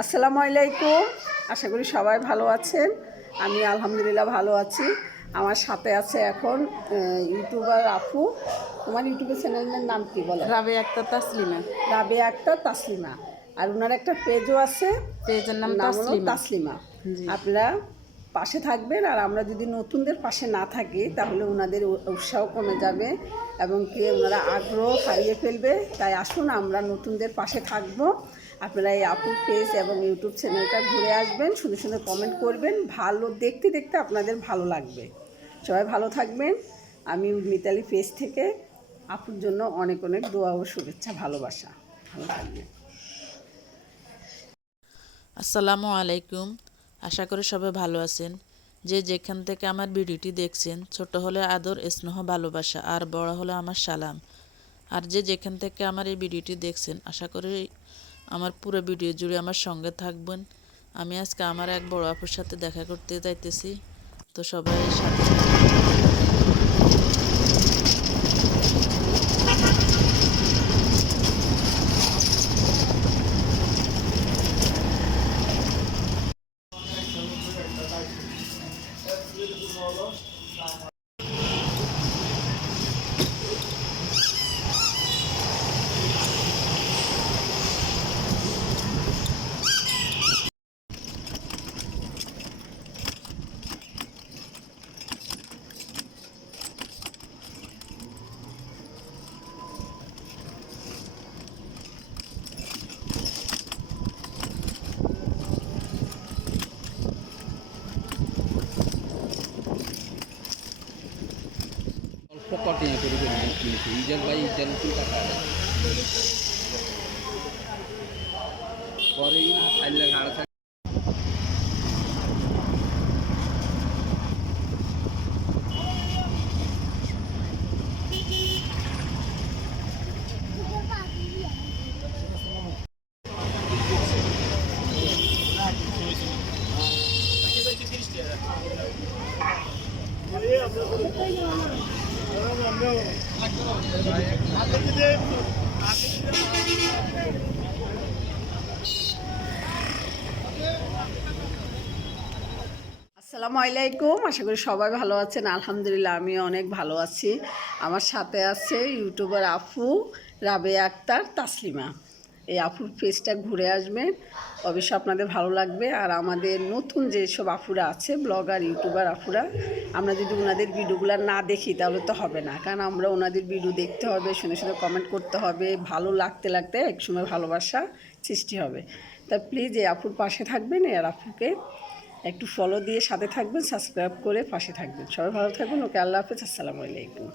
আসসালামু আলাইকুম। আশা করি সবাই ভালো আছেন। আমি আলহামদুলিল্লাহ ভালো আছি। আমার সাথে আছে এখন ইউটিউবার আপু। তোমার ইউটিউবের চ্যানেলের নাম কি বলো? রাবেয়া আক্তার তাসলিমা। রাবেয়া আক্তার তাসলিমা। আর ওনার একটা পেজও আছে, পেজের নাম নাম হলো তাসলিমা। তাসলিমা। জি। আপনারা পাশে থাকবেন, আর আমরা যদি নতুনদের পাশে না থাকি তাহলে ওনাদের উৎসাহ কমে যাবে এবং কি ওনারা আগ্রহ হারিয়ে ফেলবে। তাই আসুন আমরা নতুনদের পাশে থাকবো। আপনারা এই আপুর পেজ এবং ইউটিউব চ্যানেলটা ঘুরে আসবেন, সুন্দর সুন্দর কমেন্ট করবেন, ভালো দেখতে দেখতে আপনাদের ভালো লাগবে। সবাই ভালো থাকবেন। আমি মিতালি পেজ থেকে আপুর জন্য অনেক অনেক দোয়া ও শুভেচ্ছা, ভালোবাসা। ভালো থাকবেন। আসসালামু আলাইকুম। আশা করি সবাই ভালো আছেন। যে যেখান থেকে আমার ভিডিওটি দেখছেন, ছোট হলে আদর, স্নেহ, ভালোবাসা, আর বড় হলে আমার সালাম। আর যে যেখান থেকে আমার এই ভিডিওটি দেখছেন, আশা করি আমার পুরো ভিডিও জুড়ে আমার সঙ্গে থাকবেন। আমি আজকে আমার এক বড় আপুর সাথে দেখা করতে যাইতেছি, তো সবাই সাথে অল্প কটিং করে ইজাল ভাই ইজাল কি টাকা পরে আইলে গাড়া আসসালামু আলাইকুম। আশা করি সবাই ভালো আছেন। আলহামদুলিল্লাহ আমি অনেক ভালো আছি। আমার সাথে আছে ইউটিউবার আপু রাবেয়া আক্তার তাসলিমা। এই আপুর পেজটা ঘুরে আসবেন, অবশ্যই আপনাদের ভালো লাগবে। আর আমাদের নতুন যেসব আপুরা আছে, ব্লগার ইউটিউবার আপুরা, আমরা যদি ওনাদের ভিডিওগুলো না দেখি তাহলে তো হবে না, কারণ আমরা ওনাদের ভিডিও দেখতে হবে, সুন্দর সুন্দর কমেন্ট করতে হবে, ভালো লাগতে লাগতে একসময় ভালোবাসা সৃষ্টি হবে। তাই প্লিজ এই আপুর পাশে থাকবেন, আর আপুকে একটু ফলো দিয়ে সাথে থাকবেন, সাবস্ক্রাইব করে পাশে থাকবেন। সবাই ভালো থাকবেন। ওকে, আল্লাহ হাফেজ। আসসালামু আলাইকুম।